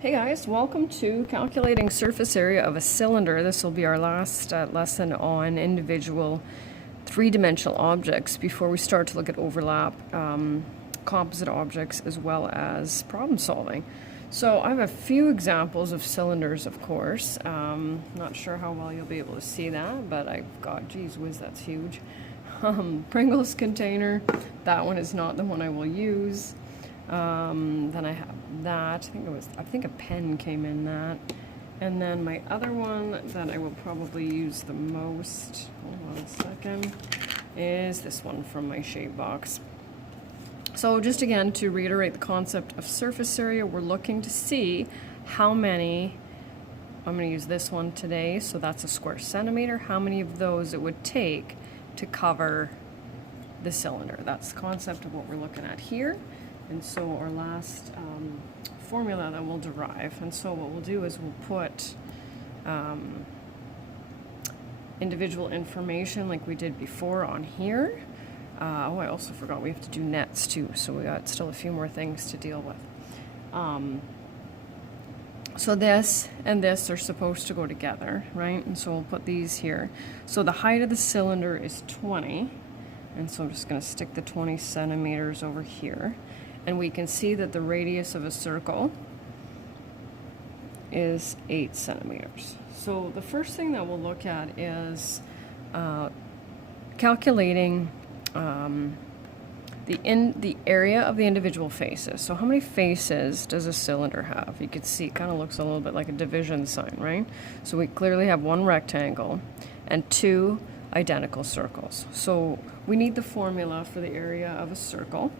Hey guys, welcome to calculating surface area of a cylinder. This will be our last lesson on individual three-dimensional objects before we start to look at overlap, composite objects, as well as problem solving. So I have a few examples of cylinders, of course. Not sure how well you'll be able to see that, but I've got, geez whiz, that's huge. Pringles container, that one is not the one I will use. Then I have that. I think a pen came in that. And then my other one that I will probably use the most, hold on a second, is this one from my shape box. So just again, to reiterate the concept of surface area, we're looking to see how many, I'm going to use this one today, so that's a square centimeter, how many of those it would take to cover the cylinder. That's the concept of what we're looking at here. And so our last formula that we'll derive, and so what we'll do is we'll put individual information like we did before on here. Oh, I also forgot we have to do nets too, so we got still a few more things to deal with. So this and this are supposed to go together, right? And so we'll put these here. So the height of the cylinder is 20, and so I'm just going to stick the 20 centimeters over here. And we can see that the radius of a circle is 8 centimeters. So the first thing that we'll look at is calculating the area of the individual faces. So how many faces does a cylinder have? You can see it kind of looks a little bit like a division sign, right? So we clearly have one rectangle and two identical circles. So we need the formula for the area of a circle.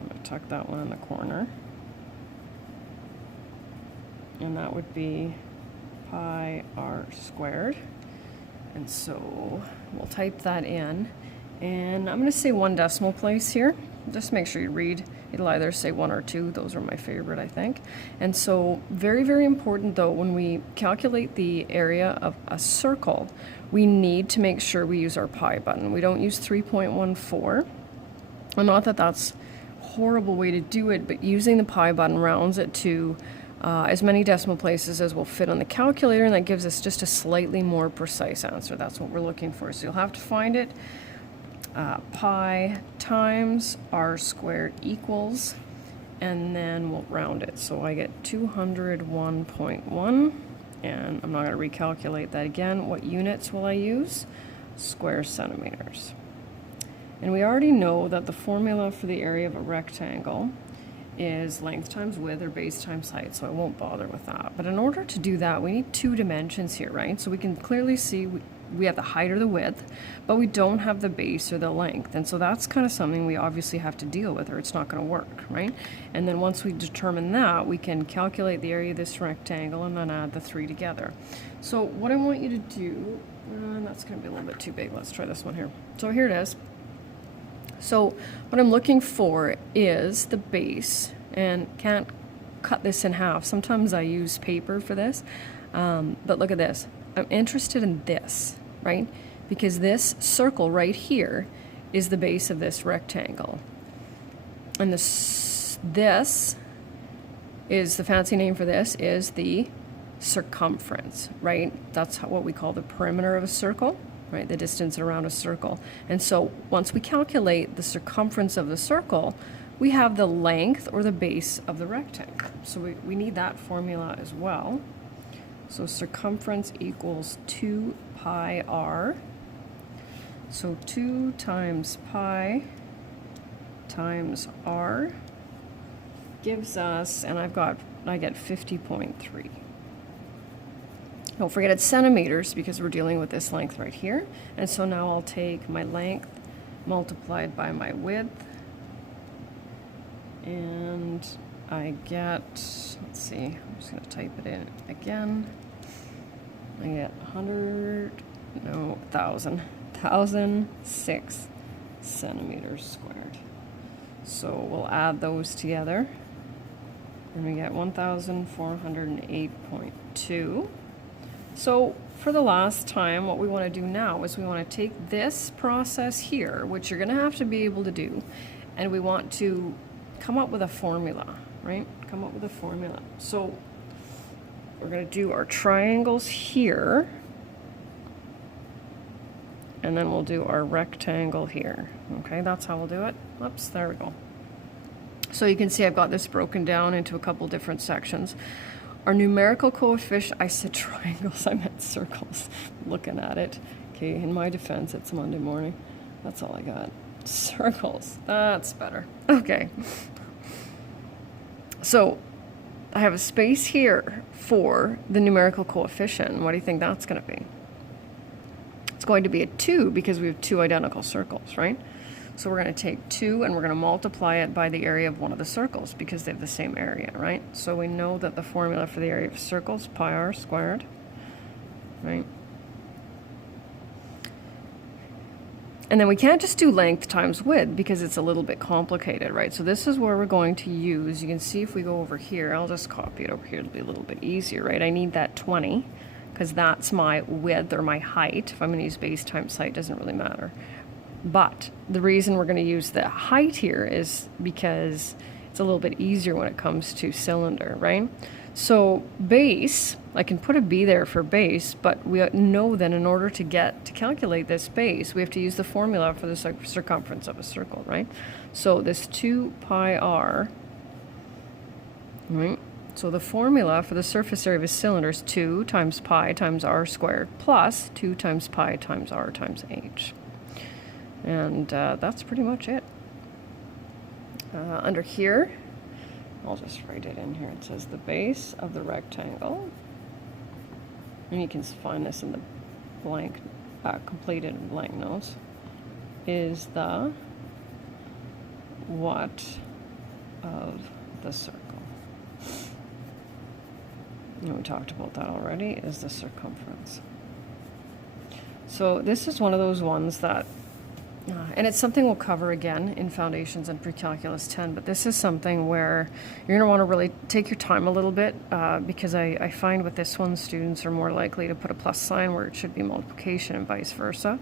I'm going to tuck that one in the corner. And that would be pi r squared. And so we'll type that in. And I'm going to say 1 decimal place here. Just make sure you read. It'll either say 1 or 2. Those are my favorite, I think. And so very, very important, though, when we calculate the area of a circle, we need to make sure we use our pi button. We don't use 3.14. Well, not that that's horrible way to do it, but using the pi button rounds it to as many decimal places as will fit on the calculator, and that gives us just a slightly more precise answer. That's what we're looking for. So you'll have to find it. Pi times r squared equals, and then we'll round it. So I get 201.1, and I'm not going to recalculate that again. What units will I use? Square centimeters. And we already know that the formula for the area of a rectangle is length times width, or base times height, so I won't bother with that. But in order to do that, we need two dimensions here, right? So we can clearly see we have the height or the width, but we don't have the base or the length. And so that's kind of something we obviously have to deal with, or it's not going to work, right? And then once we determine that, we can calculate the area of this rectangle and then add the three together. So what I want you to do, that's going to be a little bit too big. Let's try this one here. So here it is. So what I'm looking for is the base, and can't cut this in half. Sometimes I use paper for this, but look at this. I'm interested in this, right? Because this circle right here is the base of this rectangle. And this is, the fancy name for this is the circumference, right? That's what we call the perimeter of a circle. Right, the distance around a circle. And so once we calculate the circumference of the circle, we have the length or the base of the rectangle. So we need that formula as well. So circumference equals 2 pi r. So 2 times pi times r gives us, and I get 50.3. Don't forget it's centimeters because we're dealing with this length right here. And so now I'll take my length multiplied by my width, and I get, let's see, I'm just going to type it in again. I get 1,006 centimeters squared. So we'll add those together, and we get 1,408.2. So for the last time, what we want to do now is we want to take this process here, which you're going to have to be able to do, and we want to come up with a formula, right? Come up with a formula. So we're going to do our triangles here, and then we'll do our rectangle here. Okay, that's how we'll do it. Oops, there we go. So you can see I've got this broken down into a couple different sections. Our numerical coefficient, I said triangles, I meant circles, looking at it. Okay, in my defense, it's Monday morning. That's all I got. Circles, that's better. Okay. So I have a space here for the numerical coefficient. What do you think that's going to be? It's going to be a 2 because we have 2 identical circles, right? So we're going to take 2 and we're going to multiply it by the area of one of the circles because they have the same area, right? So we know that the formula for the area of circles, pi r squared, right? And then we can't just do length times width because it's a little bit complicated, right? So this is where we're going to use, you can see if we go over here, I'll just copy it over here, it'll be a little bit easier, right? I need that 20 because that's my width or my height. If I'm going to use base times height, doesn't really matter. But the reason we're going to use the height here is because it's a little bit easier when it comes to cylinder, right? So base, I can put a B there for base, but we know that in order to calculate this base, we have to use the formula for the circumference of a circle, right? So this 2 pi r, right? So the formula for the surface area of a cylinder is 2 times pi times r squared plus 2 times pi times r times h. And that's pretty much it. Under here, I'll just write it in here. It says the base of the rectangle. And you can find this in the blank, completed blank notes, is the what of the circle. And we talked about that already, is the circumference. So this is one of those ones that and it's something we'll cover again in Foundations and Pre-Calculus 10, but this is something where you're going to want to really take your time a little bit because I find with this one, students are more likely to put a plus sign where it should be multiplication and vice versa.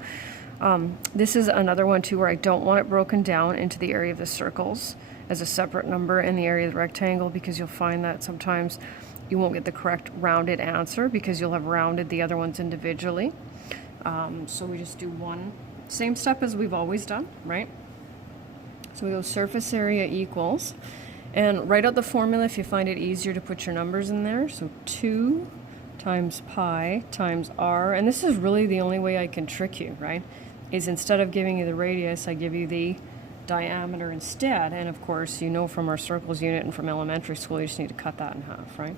This is another one too where I don't want it broken down into the area of the circles as a separate number in the area of the rectangle because you'll find that sometimes you won't get the correct rounded answer because you'll have rounded the other ones individually. So we just do one. Same step as we've always done, right? So we go surface area equals, and write out the formula if you find it easier to put your numbers in there. So 2 times pi times r, and this is really the only way I can trick you, right? Is instead of giving you the radius, I give you the diameter instead. And of course, you know from our circles unit and from elementary school, you just need to cut that in half, right?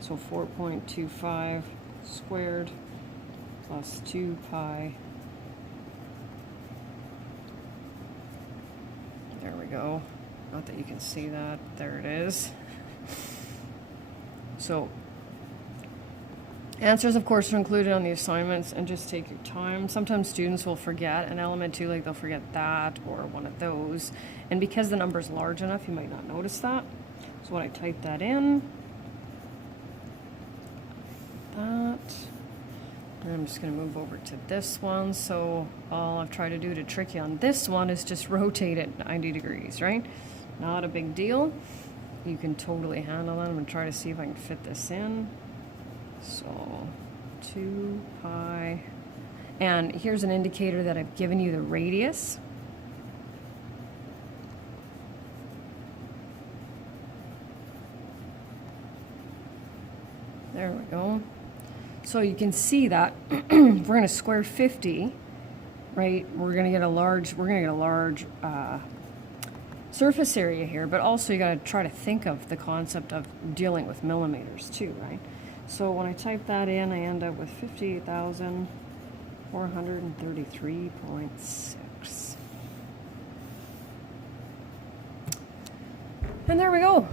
So 4.25 squared plus 2 pi. There we go. Not that you can see that. There it is. So answers, of course, are included on the assignments, and just take your time. Sometimes students will forget an element too, like they'll forget that or one of those. And because the number is large enough, you might not notice that. So when I type that in, I'm just going to move over to this one. So all I've tried to do to trick you on this one is just rotate it 90 degrees, right? Not a big deal. You can totally handle it. I'm going to try to see if I can fit this in. So 2 pi. And here's an indicator that I've given you the radius. There we go. So you can see that if we're going to square 50, right? We're going to get a large surface area here, but also you got to try to think of the concept of dealing with millimeters too, right? So when I type that in, I end up with 58,433.6. And there we go.